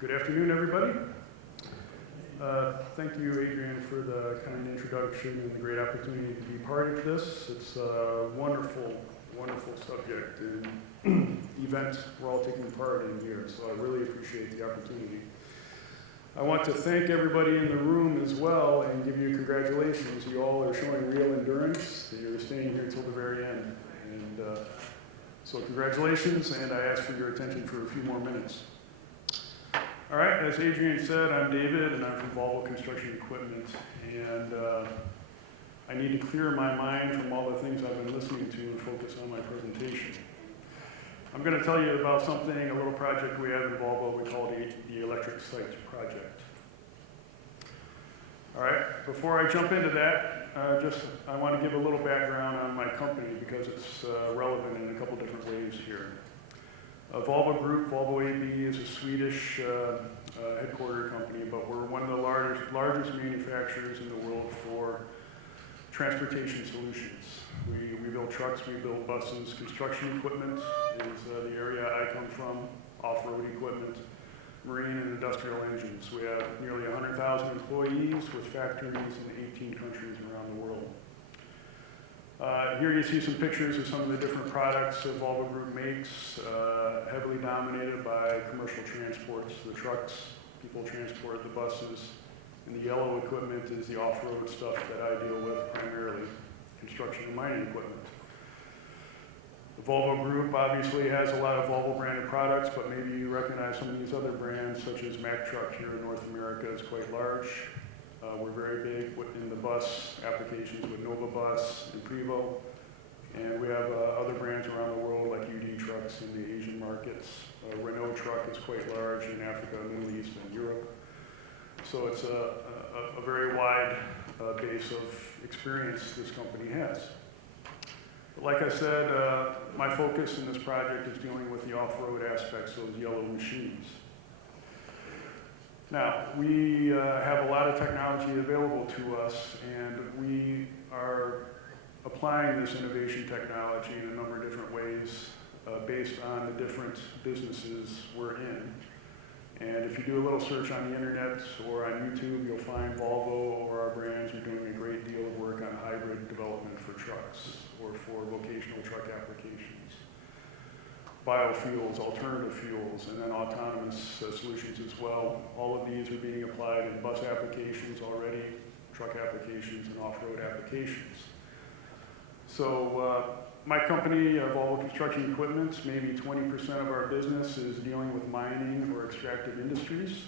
Good afternoon, everybody. Thank you, Adrian, for the kind introduction and the great opportunity to be part of this. It's a wonderful, wonderful subject and event we're all taking part in here, so I really appreciate the opportunity. I want to thank everybody in the room as well and give you congratulations. You all are showing real endurance, and you're staying here till the very end. And so congratulations, and I ask for your attention for a few more minutes. All right, as Adrian said, I'm David, and I'm from Volvo Construction Equipment, and I need to clear my mind from all the things I've been listening to and focus on my presentation. I'm going to tell you about something, a little project we have in Volvo we call the Electric Sites Project. All right, before I jump into that, I want to give a little background on my company because it's relevant in a couple different ways here. Volvo Group, Volvo AB, is a Swedish headquartered company, but we're one of the largest manufacturers in the world for transportation solutions. We build trucks, we build buses. Construction equipment is the area I come from, off-road equipment, marine and industrial engines. We have nearly 100,000 employees with factories in 18 countries around the world. Here you see some pictures of some of the different products that Volvo Group makes, heavily dominated by commercial transports, the trucks, people transport the buses, and the yellow equipment is the off-road stuff that I deal with primarily, construction and mining equipment. The Volvo Group obviously has a lot of Volvo branded products, but maybe you recognize some of these other brands such as Mack Truck here in North America is quite large. We're very big in the bus applications with Nova Bus and Prevo. And we have other brands around the world like UD Trucks in the Asian markets. Renault Truck is quite large in Africa, Middle East, and Europe. So it's a very wide base of experience this company has. But like I said, my focus in this project is dealing with the off-road aspects of those yellow machines. Now, we have a lot of technology available to us, and we are applying this innovation technology in a number of different ways based on the different businesses we're in. And if you do a little search on the internet or on YouTube, you'll find Volvo or our brands are doing a great deal of work on hybrid development for trucks or for vocational truck applications. Biofuels, alternative fuels, and then autonomous solutions as well. All of these are being applied in bus applications already, truck applications, and off-road applications. So my company, Volvo Construction Equipment, maybe 20% of our business is dealing with mining or extractive industries,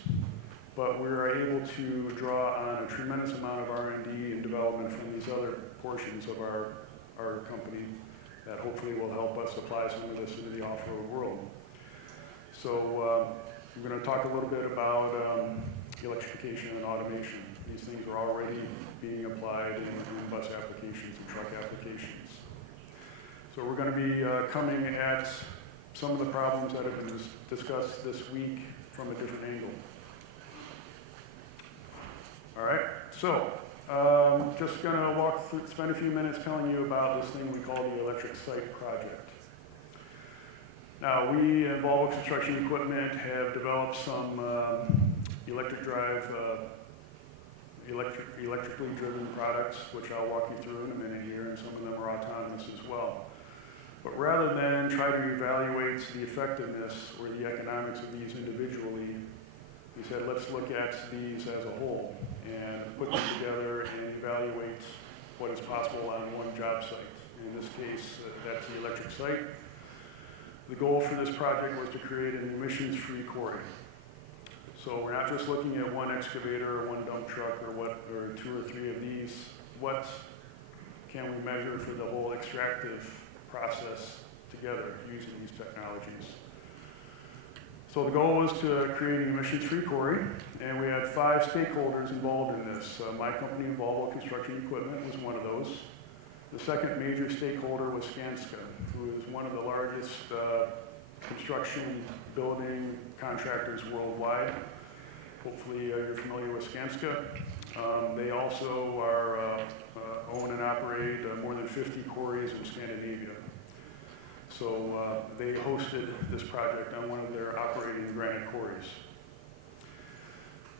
but we're able to draw on a tremendous amount of R&D and development from these other portions of our company that hopefully will help us apply some of this into the off-road world. So we're going to talk a little bit about electrification and automation. These things are already being applied in bus applications and truck applications. So we're going to be coming at some of the problems that have been discussed this week from a different angle. All right, so just going to spend a few minutes telling you about this thing we call the Electric Site Project. Now, we at Volvo Construction Equipment have developed some electrically driven products, which I'll walk you through in a minute here, and some of them are autonomous as well. But rather than try to evaluate the effectiveness or the economics of these individually, we said, let's look at these as a whole and put them together and evaluate what is possible on one job site. In this case, that's the electric site. The goal for this project was to create an emissions-free quarry. So we're not just looking at one excavator or one dump truck or two or three of these. What can we measure for the whole extractive process together using these technologies? So the goal was to create an emissions-free quarry, and we had 5 stakeholders involved in this. My company, Volvo Construction Equipment, was one of those. The second major stakeholder was Skanska, who is one of the largest construction building contractors worldwide. Hopefully you're familiar with Skanska. They also own and operate more than 50 quarries in Scandinavia. So they hosted this project on one of their operating granite quarries.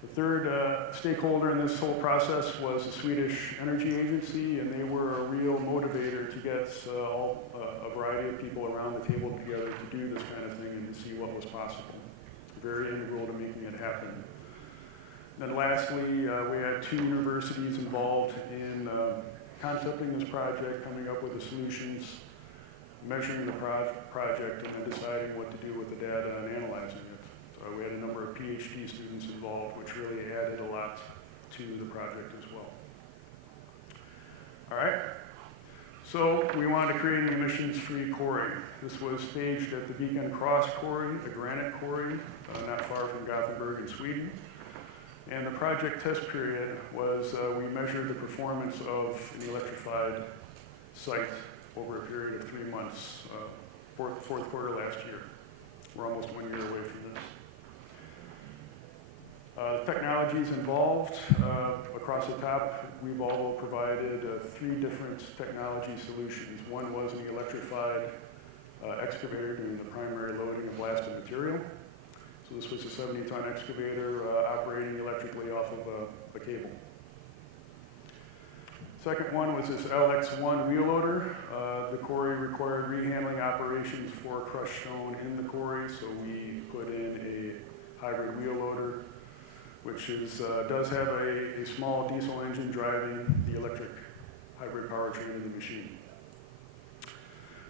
The third stakeholder in this whole process was the Swedish Energy Agency, and they were a real motivator to get a variety of people around the table together to do this kind of thing and to see what was possible. Very integral to making it happen. Then lastly, we had 2 universities involved in concepting this project, coming up with the solutions, measuring the project, and then deciding what to do with the data and analyzing it. We had a number of PhD students involved, which really added a lot to the project as well. All right, so we wanted to create an emissions-free quarry. This was staged at the Viken Cross Quarry, a granite quarry, not far from Gothenburg in Sweden. And the project test period was we measured the performance of an electrified site over a period of 3 months, fourth quarter last year. We're almost 1 year away from this. The technologies involved, across the top, we've all provided 3 different technology solutions. One was an electrified excavator doing the primary loading of blasted material. So this was a 70-ton excavator operating electrically off of a cable. Second one was this LX1 wheel loader. The quarry required rehandling operations for crushed stone in the quarry, so we put in a hybrid wheel loader, which does have a small diesel engine driving the electric hybrid powertrain in the machine.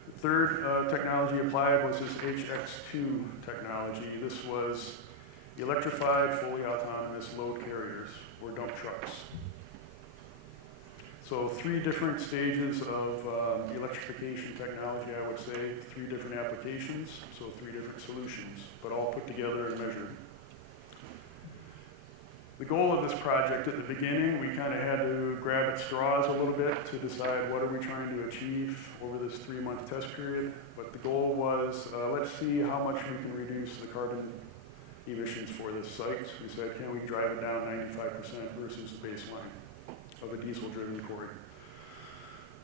The third technology applied was this HX2 technology. This was electrified, fully autonomous load carriers, or dump trucks. So 3 different stages of electrification technology, I would say, 3 different applications, so 3 different solutions, but all put together and measured. The goal of this project at the beginning, we kind of had to grab at straws a little bit to decide what are we trying to achieve over this 3-month test period. But the goal was, let's see how much we can reduce the carbon emissions for this site. We said, can we drive it down 95% versus the baseline of a diesel-driven quarry?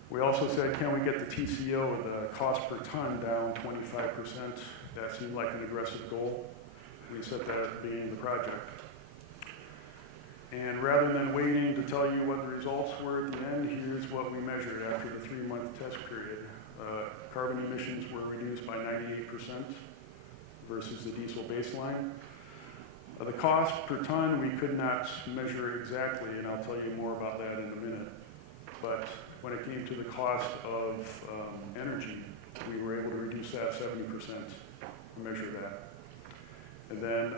We also said, can we get the TCO, the cost per ton, down 25%? That seemed like an aggressive goal. We set that at the beginning of the project. And rather than waiting to tell you what the results were at the end, here's what we measured after the 3-month test period. Carbon emissions were reduced by 98% versus the diesel baseline. The cost per ton we could not measure exactly, and I'll tell you more about that in a minute. But when it came to the cost of energy, we were able to reduce that 70%, measure that. And then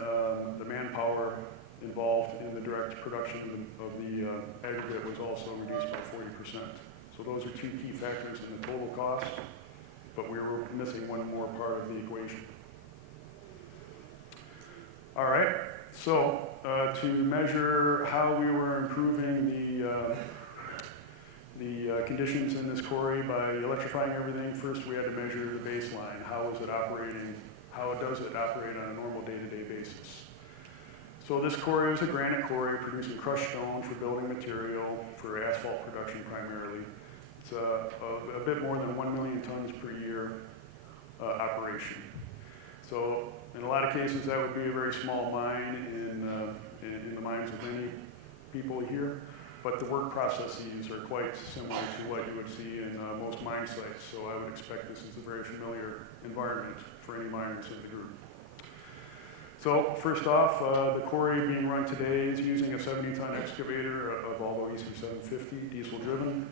the manpower involved in the direct production of the aggregate was also reduced by 40%. So those are 2 key factors in the total cost, but we were missing one more part of the equation. All right, so to measure how we were improving the conditions in this quarry by electrifying everything, first we had to measure the baseline. How is it operating? How does it operate on a normal day-to-day basis? So this quarry was a granite quarry producing crushed stone for building material for asphalt production primarily. It's a bit more than 1 million tons per year operation. So in a lot of cases that would be a very small mine in the mines of many people here, but the work processes are quite similar to what you would see in most mine sites. So I would expect this is a very familiar environment for any miners in the group. So first off, the quarry being run today is using a 70-ton excavator, a Volvo EC750, diesel-driven,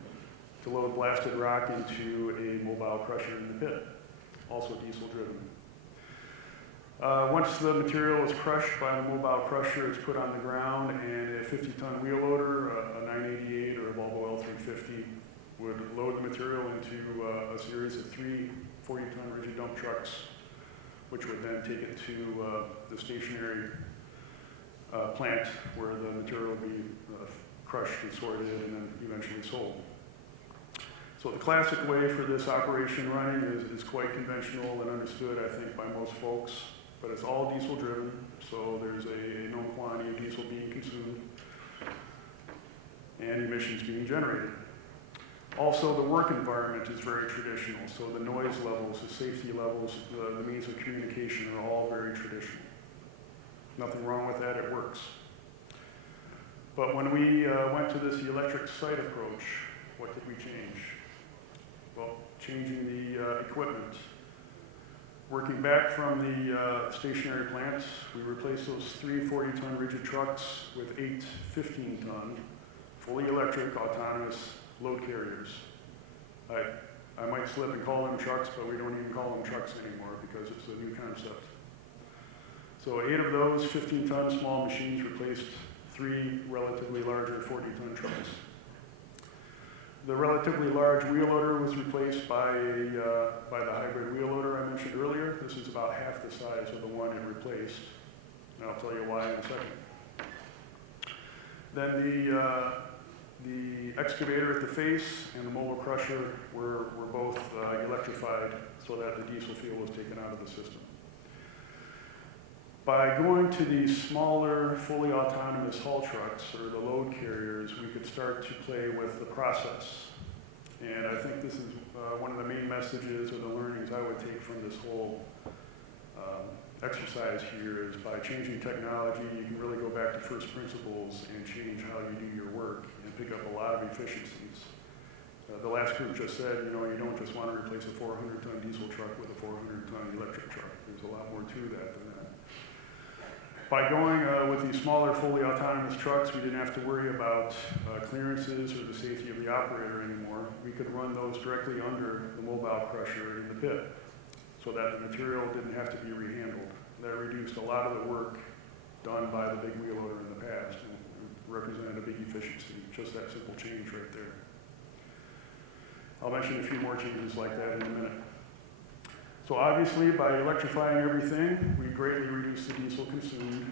to load blasted rock into a mobile crusher in the pit, also diesel-driven. Once the material is crushed by the mobile crusher, it's put on the ground, and a 50-ton wheel loader, a 988 or a Volvo L350, would load the material into a series of 3 40-ton rigid dump trucks, which would then take it to the stationary plant where the material would be crushed and sorted and then eventually sold. So the classic way for this operation running is quite conventional and understood, I think, by most folks, but it's all diesel driven, so there's a known quantity of diesel being consumed and emissions being generated. Also, the work environment is very traditional, so the noise levels, the safety levels, the means of communication are all very traditional. Nothing wrong with that, it works. But when we went to this electric site approach, what did we change? Well, changing the equipment. Working back from the stationary plants, we replaced those 3 40-ton rigid trucks with 8 15-ton, fully electric, autonomous load carriers. I might slip and call them trucks, but we don't even call them trucks anymore because it's a new concept. So 8 of those 15-ton small machines replaced 3 relatively larger 40-ton trucks. The relatively large wheel loader was replaced by the hybrid wheel loader I mentioned earlier. This is about half the size of the one it replaced, and I'll tell you why in a second. Then the excavator at the face and the mobile crusher were both electrified so that the diesel fuel was taken out of the system. By going to these smaller, fully autonomous haul trucks, or the load carriers, we could start to play with the process. And I think this is one of the main messages or the learnings I would take from this whole exercise here is by changing technology, you can really go back to first principles and change how you do your work and pick up a lot of efficiencies. The last group just said, you don't just want to replace a 400-ton diesel truck with a 400-ton electric truck. There's a lot more to that than that. By going with these smaller, fully autonomous trucks, we didn't have to worry about clearances or the safety of the operator anymore. We could run those directly under the mobile crusher in the pit so that the material didn't have to be rehandled. That reduced a lot of the work done by the big wheel loader in the past and represented a big efficiency, just that simple change right there. I'll mention a few more changes like that in a minute. So obviously, by electrifying everything, we greatly reduce the diesel consumed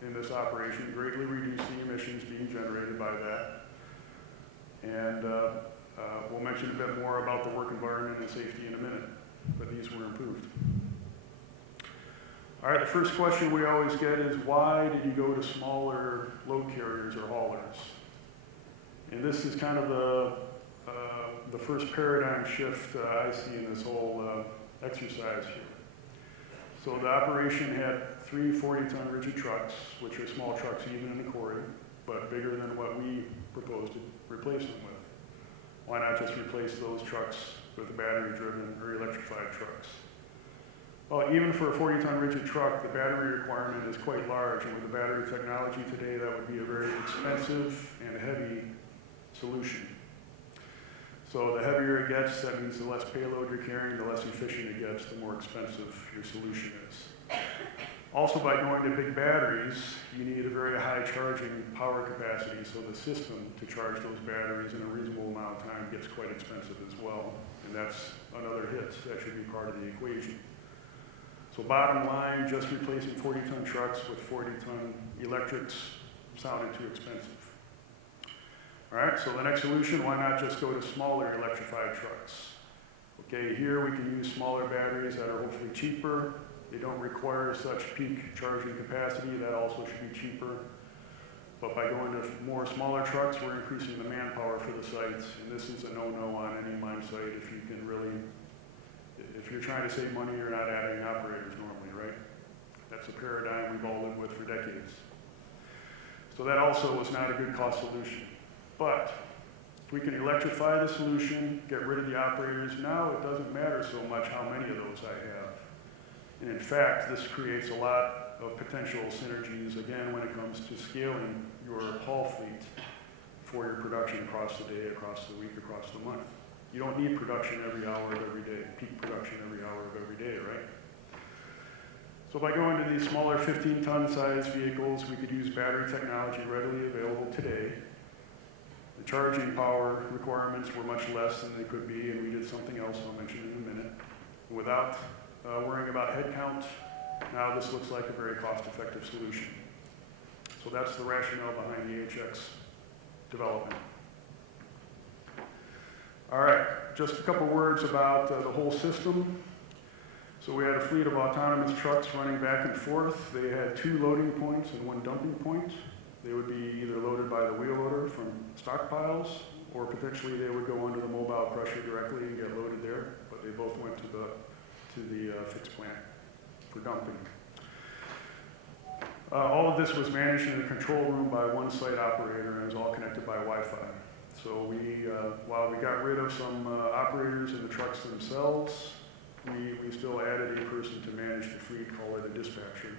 in this operation, greatly reduce the emissions being generated by that. And we'll mention a bit more about the work environment and safety in a minute, but these were improved. All right, the first question we always get is, why did you go to smaller load carriers or haulers? And this is kind of the first paradigm shift I see in this whole exercise here. So the operation had 3 40-ton rigid trucks, which are small trucks even in the quarry, but bigger than what we proposed to replace them with. Why not just replace those trucks with battery-driven or electrified trucks? Well, even for a 40-ton rigid truck, the battery requirement is quite large, and with the battery technology today, that would be a very expensive and heavy solution. So the heavier it gets, that means the less payload you're carrying, the less efficient it gets, the more expensive your solution is. Also, by going to big batteries, you need a very high charging power capacity, so the system to charge those batteries in a reasonable amount of time gets quite expensive as well, and that's another hit that should be part of the equation. So bottom line, just replacing 40-ton trucks with 40-ton electrics sounded too expensive. All right, so the next solution, why not just go to smaller electrified trucks? Okay, here we can use smaller batteries that are hopefully cheaper. They don't require such peak charging capacity. That also should be cheaper. But by going to more smaller trucks, we're increasing the manpower for the sites. And this is a no-no on any mine site if you can really, if you're trying to save money, you're not adding operators normally, right? That's a paradigm we've all lived with for decades. So that also was not a good cost solution. But if we can electrify the solution, get rid of the operators, now it doesn't matter so much how many of those I have. And in fact, this creates a lot of potential synergies, again, when it comes to scaling your haul fleet for your production across the day, across the week, across the month. You don't need production every hour of every day, peak production every hour of every day, right? So by going to these smaller 15-ton size vehicles, we could use battery technology readily available today. The charging power requirements were much less than they could be, and we did something else I'll mention in a minute. Without worrying about headcount, now this looks like a very cost-effective solution. So that's the rationale behind the HX development. All right, just a couple words about the whole system. So we had a fleet of autonomous trucks running back and forth. They had 2 loading points and 1 dumping point. They would be either loaded by the wheel loader from stockpiles, or potentially they would go under the mobile crusher directly and get loaded there, but they both went to the fixed plant for dumping. All of this was managed in a control room by one site operator, and it was all connected by Wi-Fi. So while we got rid of some operators in the trucks themselves, we still added a person to manage the fleet, call it a dispatcher.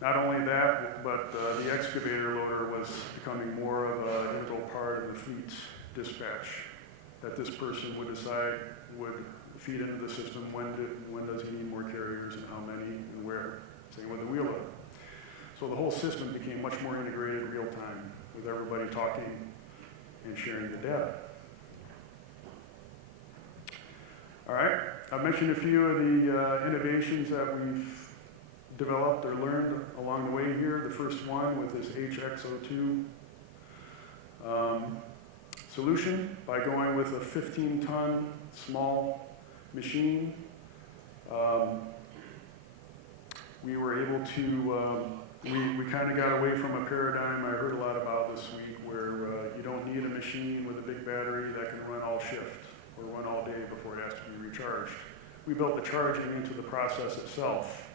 Not only that, but the excavator loader was becoming more of an integral part of the fleet's dispatch, that this person would decide, would feed into the system when does he need more carriers and how many and where. Same with the wheel loader. So the whole system became much more integrated real time with everybody talking and sharing the data. All right, I've mentioned a few of the innovations that we've developed or learned along the way here. The first one with this HXO2 solution, by going with a 15-ton small machine, we were able to, we kind of got away from a paradigm I heard a lot about this week where you don't need a machine with a big battery that can run all shift or run all day before it has to be recharged. We built the charging into the process itself.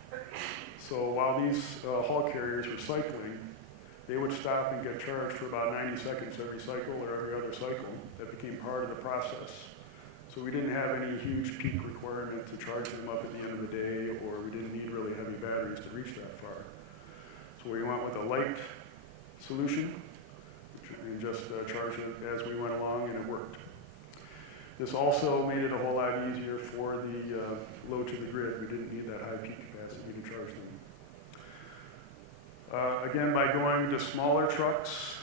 So while these haul carriers were cycling, they would stop and get charged for about 90 seconds every cycle or every other cycle. That became part of the process. So we didn't have any huge peak requirement to charge them up at the end of the day, or we didn't need really heavy batteries to reach that far. So we went with a light solution and just charged it as we went along, and it worked. This also made it a whole lot easier for the load to the grid. We didn't need that high peak capacity to charge them. Again, by going to smaller trucks,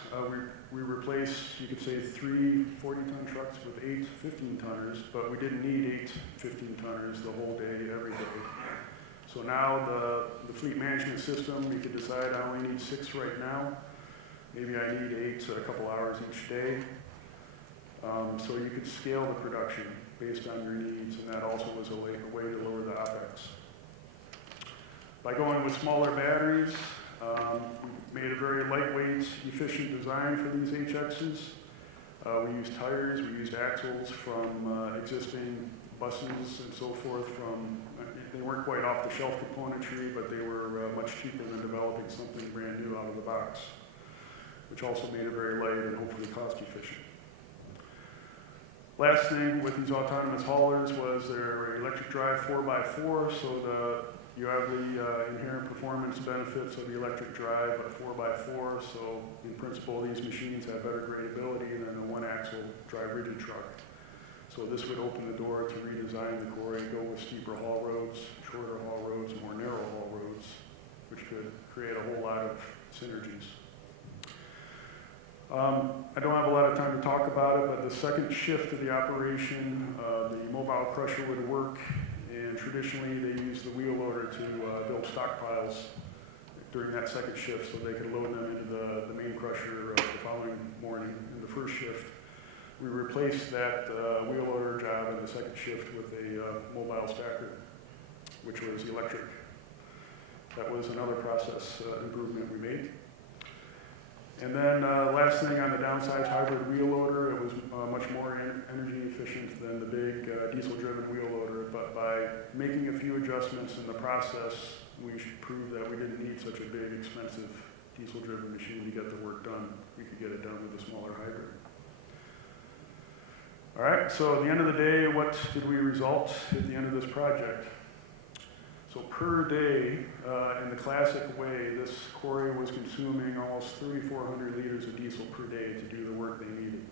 we replaced, you could say, 3 40-ton trucks with 8 15-tonners, but we didn't need 8 15-tonners the whole day, every day. So now the fleet management system, we could decide I only need 6 right now. Maybe I need 8 a couple hours each day. So you could scale the production based on your needs, and that also was a way to lower the OpEx. By going with smaller batteries, we made a very lightweight, efficient design for these HXs. We used tires, we used axles from existing buses and so forth. They weren't quite off-the-shelf componentry, but they were much cheaper than developing something brand new out of the box, which also made it very light and hopefully cost-efficient. Last thing with these autonomous haulers was their electric drive 4x4, so you have the inherent performance benefits of the electric drive at 4x4, so in principle these machines have better gradability than the one-axle drive rigid truck. So this would open the door to redesign the quarry, go with steeper haul roads, shorter haul roads, more narrow haul roads, which could create a whole lot of synergies. I don't have a lot of time to talk about it, but the second shift of the operation, the mobile crusher would work, and traditionally they used the wheel loader to build stockpiles during that second shift so they could load them into the main crusher the following morning. In the first shift, we replaced that wheel loader job in the second shift with a mobile stacker, which was electric. That was another process improvement we made. And then last thing on the downsized hybrid wheel loader, it was much more energy efficient than the big diesel-driven wheel loader, but by making a few adjustments in the process, we proved that we didn't need such a big, expensive diesel-driven machine to get the work done. We could get it done with a smaller hybrid. All right, so at the end of the day, what did we result at the end of this project? So per day, in the classic way, this quarry was consuming almost 3,400 liters of diesel per day to do the work they needed.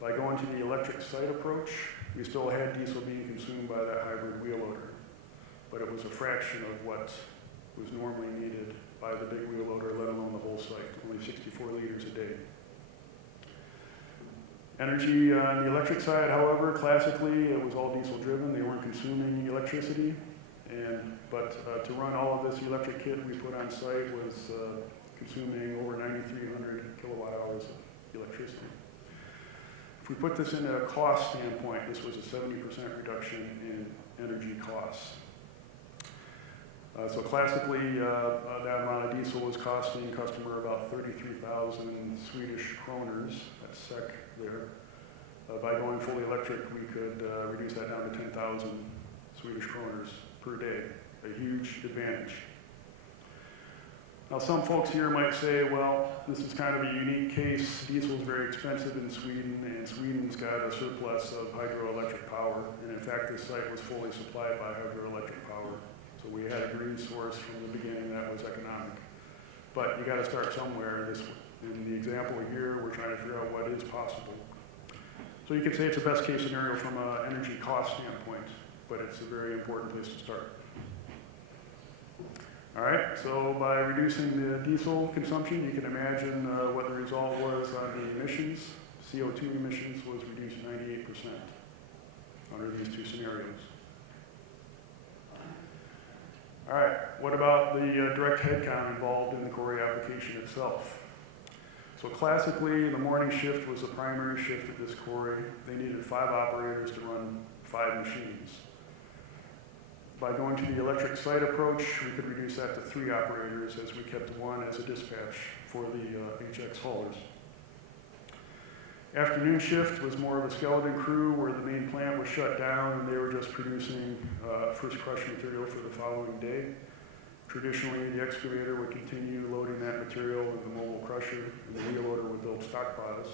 By going to the electric site approach, we still had diesel being consumed by that hybrid wheel loader, but it was a fraction of what was normally needed by the big wheel loader, let alone the whole site, only 64 liters a day. Energy on the electric side, however, classically, it was all diesel driven. They weren't consuming electricity. But to run all of this electric kit we put on site was consuming over 9,300 kilowatt hours of electricity. If we put this in a cost standpoint, this was a 70% reduction in energy costs. So classically, that amount of diesel was costing the customer about 33,000 Swedish kroners, that's SEK there. By going fully electric, we could reduce that down to 10,000 Swedish kroners per day, a huge advantage. Now, some folks here might say, well, this is kind of a unique case. Diesel is very expensive in Sweden, and Sweden's got a surplus of hydroelectric power. And in fact, this site was fully supplied by hydroelectric power. So we had a green source from the beginning that was economic. But you got to start somewhere. In the example here, we're trying to figure out what is possible. So you could say it's a best case scenario from an energy cost standpoint, but it's a very important place to start. All right, so by reducing the diesel consumption, you can imagine what the result was on the emissions. CO2 emissions was reduced 98% under these two scenarios. All right, what about the direct headcount involved in the Quarry application itself? So classically, the morning shift was the primary shift at this quarry. They needed 5 operators to run 5 machines. By going to the electric site approach, we could reduce that to 3 operators, as we kept 1 as a dispatch for the HX haulers. Afternoon shift was more of a skeleton crew where the main plant was shut down and they were just producing first crush material for the following day. Traditionally, the excavator would continue loading that material in the mobile crusher and the wheel loader would build stockpiles.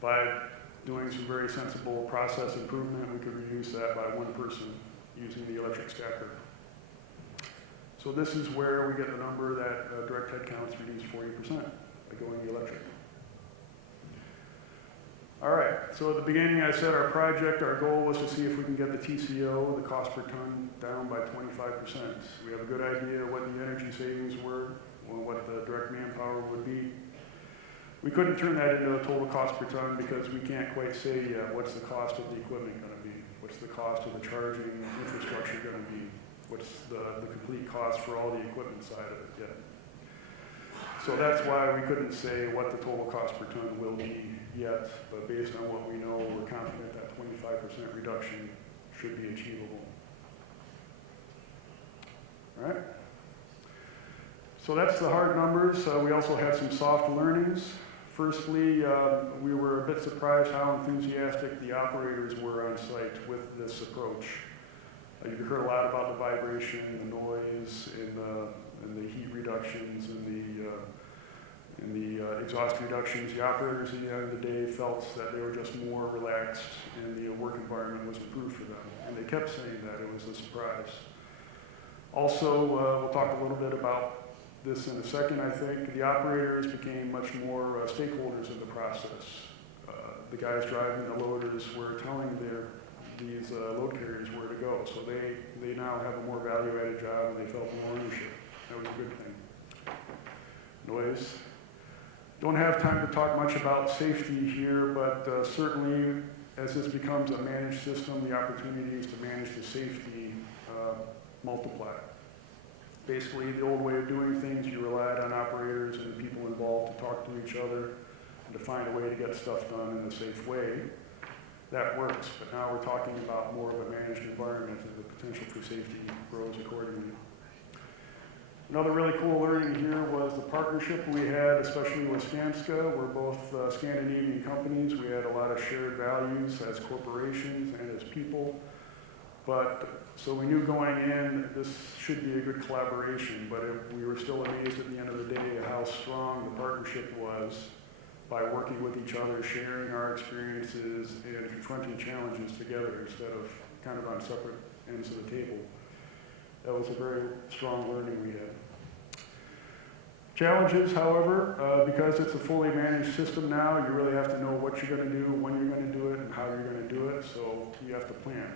By doing some very sensible process improvement, we could reduce that by 1 person using the electric stacker. So this is where we get the number that direct headcounts reduced 40% by going electric. All right, so at the beginning I said our goal was to see if we can get the TCO, the cost per ton, down by 25%. We have a good idea what the energy savings were, or what the direct manpower would be. We couldn't turn that into a total cost per ton because we can't quite say yet what's the cost of the equipment going to be, what's the cost of the charging infrastructure going to be, what's the complete cost for all the equipment side of it yet. So that's why we couldn't say what the total cost per ton will be yet, but based on what we know, we're confident that 25% reduction should be achievable. All right? So that's the hard numbers. We also had some soft learnings. Firstly, we were a bit surprised how enthusiastic the operators were on site with this approach. You've heard a lot about the vibration, the noise, and the heat reductions, and the exhaust reductions. The operators at the end of the day felt that they were just more relaxed and the work environment was improved for them. And they kept saying that it was a surprise. Also, we'll talk a little bit about this in a second, I think. The operators became much more stakeholders in the process. The guys driving the loaders were telling these load carriers where to go. So they now have a more value-added job and they felt more ownership. That was a good thing. Noise. Don't have time to talk much about safety here, but certainly as this becomes a managed system, the opportunities to manage the safety multiply. Basically, the old way of doing things, you relied on operators and the people involved to talk to each other and to find a way to get stuff done in a safe way. That works, but now we're talking about more of a managed environment and the potential for safety grows accordingly. Another really cool learning here was the partnership we had, especially with Skanska. We're both Scandinavian companies. We had a lot of shared values as corporations and as people. So we knew going in, this should be a good collaboration, but we were still amazed at the end of the day at how strong the partnership was by working with each other, sharing our experiences, and confronting challenges together instead of kind of on separate ends of the table. That was a very strong learning we had. Challenges, however, because it's a fully managed system now, you really have to know what you're going to do, when you're going to do it, and how you're going to do it, so you have to plan.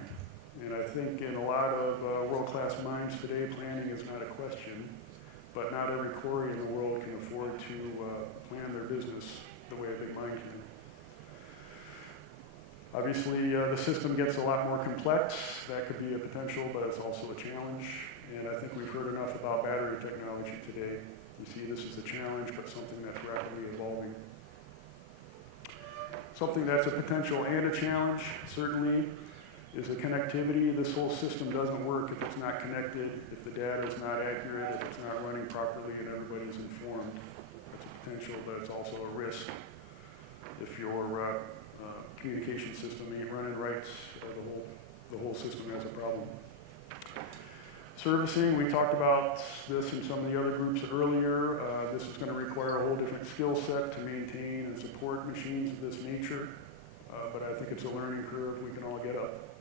And I think in a lot of world-class mines today, planning is not a question, but not every quarry in the world can afford to plan their business the way a big mine can. Obviously, the system gets a lot more complex. That could be a potential, but it's also a challenge. And I think we've heard enough about battery technology today. You see this is a challenge, but something that's rapidly evolving. Something that's a potential and a challenge, certainly, is the connectivity. This whole system doesn't work if it's not connected, if the data is not accurate, if it's not running properly and everybody's informed. It's a potential, but it's also a risk. If your communication system ain't running right, the whole system has a problem. Servicing, we talked about this in some of the other groups earlier. This is going to require a whole different skill set to maintain and support machines of this nature, but I think it's a learning curve we can all get up.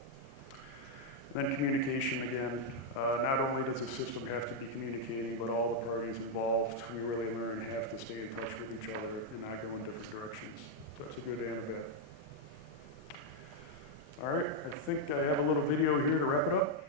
And then communication again. Not only does the system have to be communicating, but all the parties involved, we really learn, have to stay in touch with each other and not go in different directions. So that's a good and a bad. All right, I think I have a little video here to wrap it up.